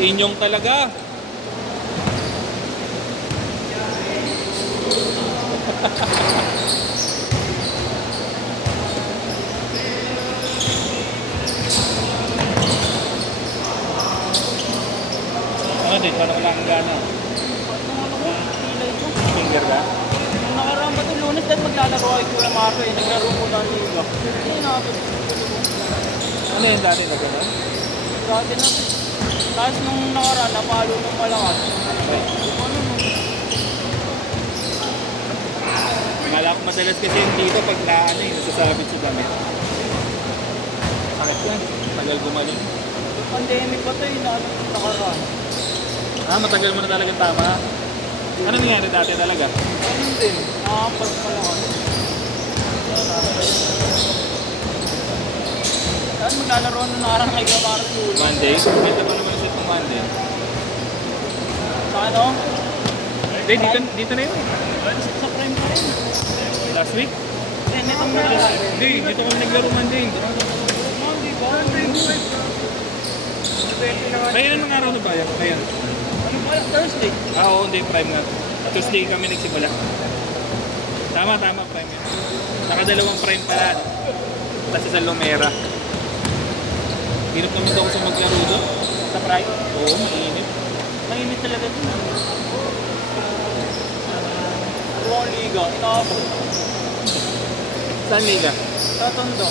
Inyong talaga. Ano din? Paano ka lang gana? Finger ka? Nung nakaraan ba ito, Lunes dahil maglalaro ay Kuya Marco eh. Naglaro ko lang liga. Hindi nakapit. Ano yung dati na gano'n? Dati na ito. Tapos nung nakaraan, napalo ng malakas. Ano nung... Malak madalas kasi yung dito pag naano yung nasasabit sa damit. Sakit yan. Tagal gumaling. Pandemic pa ito eh, nakaraan. Ah, matagal mo na talaga tama. Ano nangyari dati talaga? Ganun din. Nakapag malakas. Tapos maglalaro nung nakaraan kay Kuya Marco. Monday? Kita pa naman siya itong Monday. Sa ano? Hindi, dito na yun. Sa prime pa rin. Last week? Nitong nakaraan. Hindi, dito kami naglaro Monday. Monday ba? Ay, anong araw na ba yan? Ayan. Ano ba yung Thursday? Ah, oo, hindi, prime nga. Tuesday kami nagsimula. Tama, prime yan. Nakadalawang prime pala. Tapos sa Lumera. Hirap naman daw ako sa maglaro doon. Sa prime? Oo, mainit. Mainit talaga ito. Ruang Liga, inabot. Saan liga? Sa Tondo.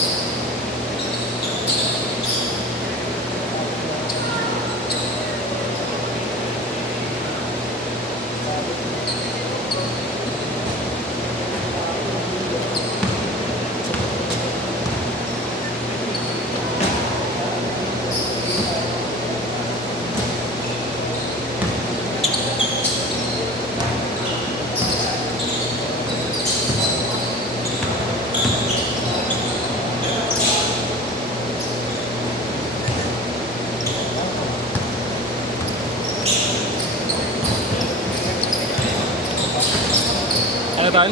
Ano tayo?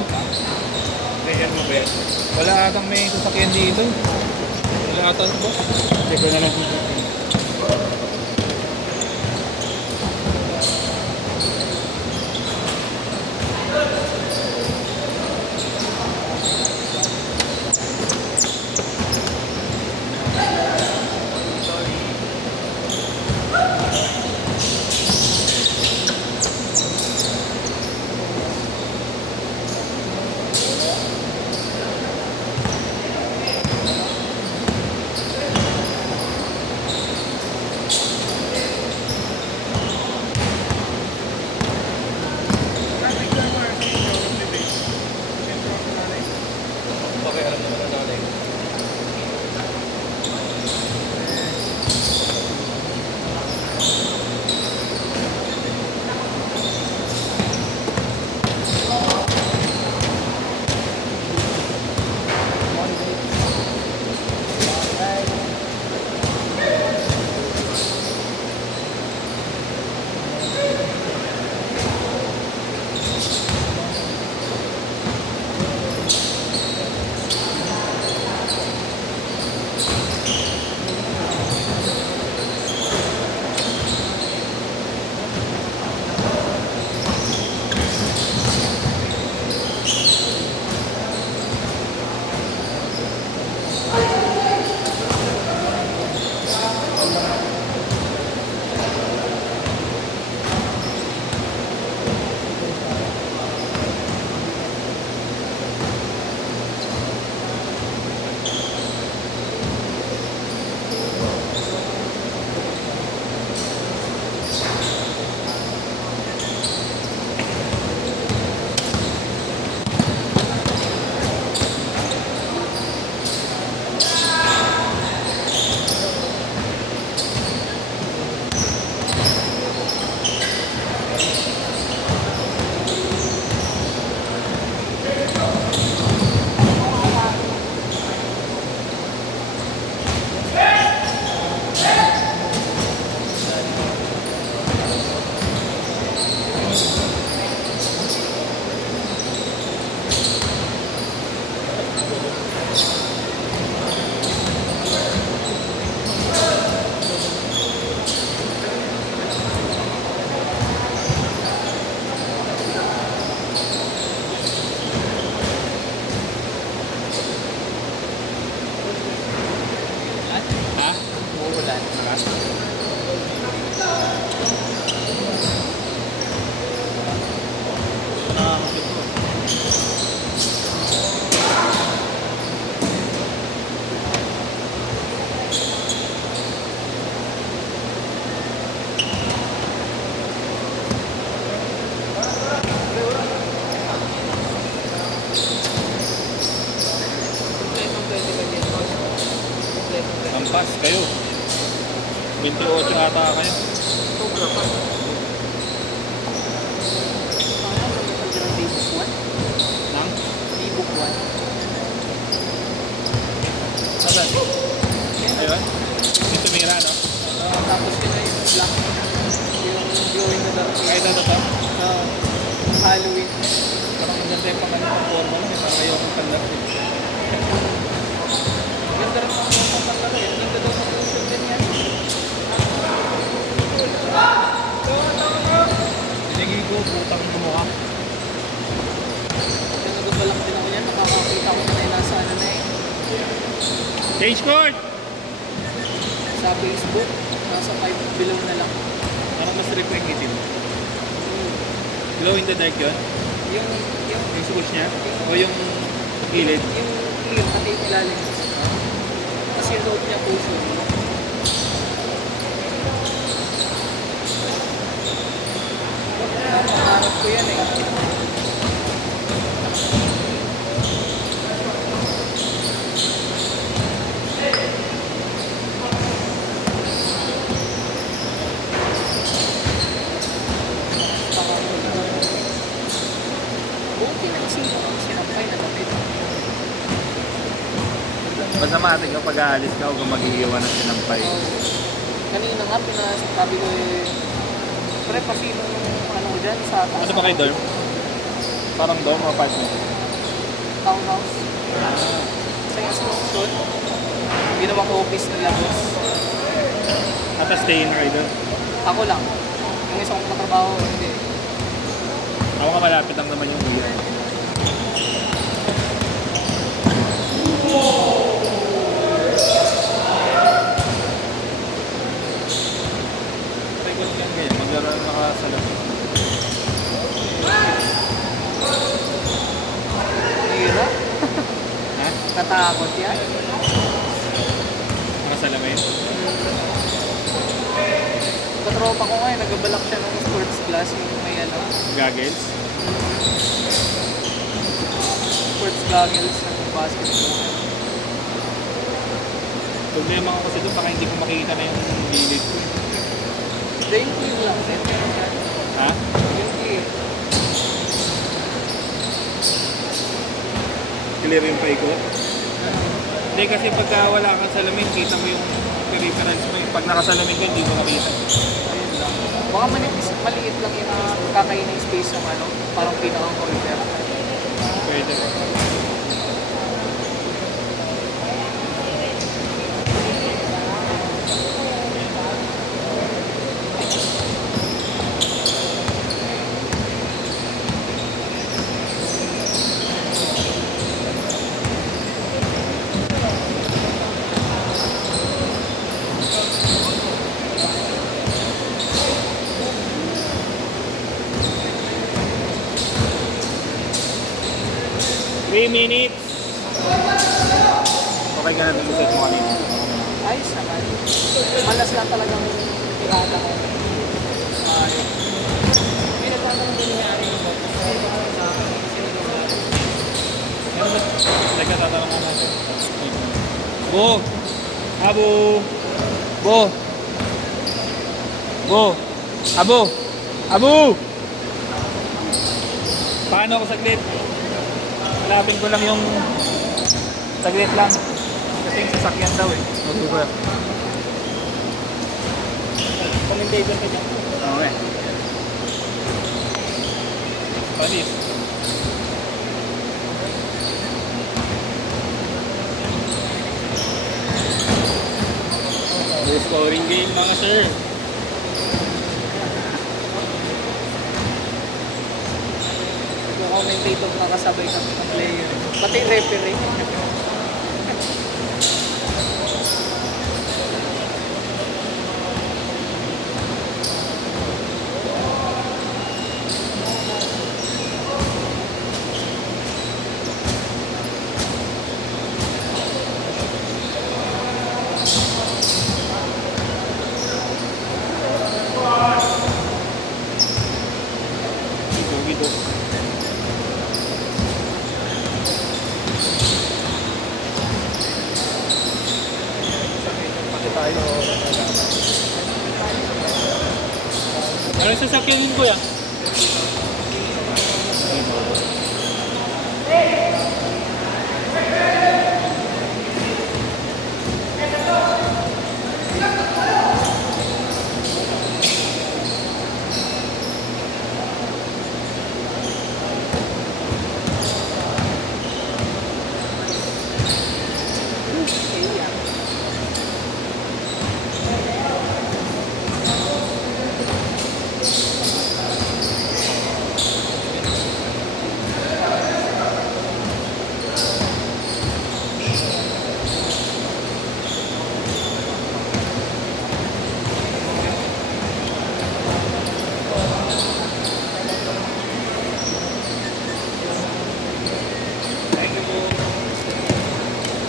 Player mo ba? Wala atang may sasakyan dito. Wala atang ba? Check ko na lang. yan. Nakakasip ko. Kompleto pwede ba dyan, boss? Kompleto pwede. Ampas kayo. 28 ata kayo. Sobra pa. Parang maganda ng Bibok 1. Nang? Bibok 1. Saan? Ayun? Yung tumira, no? Tapos yun na yung black. Yung glowing na dark. Kahit na to? Halloween. Parang maganda yung pangalan ng forma mo. Parang ayokong panlap eh. Ganda rin ang mga pangkala eh. Ganda daw ng puso din yan. Pinagigil ko, butang kumukha. Ganda ba lang din ako yan. Nakakakita ko na nasa ano na eh. Change court! Sa Facebook. Nasa 5 below na lang. Parang mas reflect itim. Glow in the dark yun? Yung Yung swoosh niya? O yung gilid? yung clear pati yung ilalim. Kasi yung loob niya puso. Napangarap ko yan eh. Okay na kasi yung sinampay na damit. Basta matik ka pag aalis ka o kung mag-iiwan ng sinampay. Kanina nga, sabi ko eh, pre, pasino yung ano ko dyan sa taas. Ano ba kayo dorm? Parang dorm o apartment? Townhouse. Sa yung susunod, ginawang office nila boss. At stay na kayo doon? Ako lang. Yung isang katrabaho, hindi. Ako nga malapit lang naman yung uwi. Record lang ganyan, maglaro na nakasalat. Hira. Ha? Katakot yan. Nakasalamin? Katropa ko ngayon, nagabalak siya ng sports class, yung may ano, Goggles? sports goggles ng basketball. Problema ko kasi doon, baka hindi ko makikita na yung gilid ko. Then, clear lang din. Ha? Yung clear. Clear yung paikot? Hindi kasi pagka wala kang salamin, kita mo yung peripherals mo. Pag nakasalamin ka, hindi mo nakita. Ayun lang. Baka maliit lang yung kakainin space ng ano, parang pinakang corner. Pwede. Three minutes. Okay ka na din set mo kanina. Ayos naman. Malas lang talagang tirada ko. Ayos. May nagtatanong din niya ano yung box. Nagkatatanong ka natin. Bo! Abo! Bo! Bo! Abo! Abo! Paano ako saglit? Lapin ko lang yung saglit lang. Kasi yung sasakyan daw eh. Okay ba? Commentator ka dyan. Okay. Panis. Scoring game mga sir. Commentator nakasabay kami ng player. Pati referee. tayo. Ano yung sasakyanin ko yan?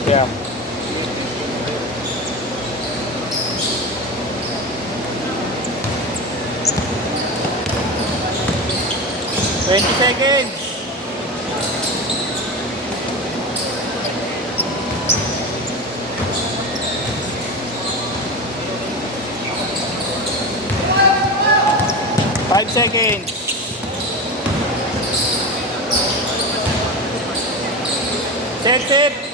Yeah. Twenty seconds. Five seconds. Set.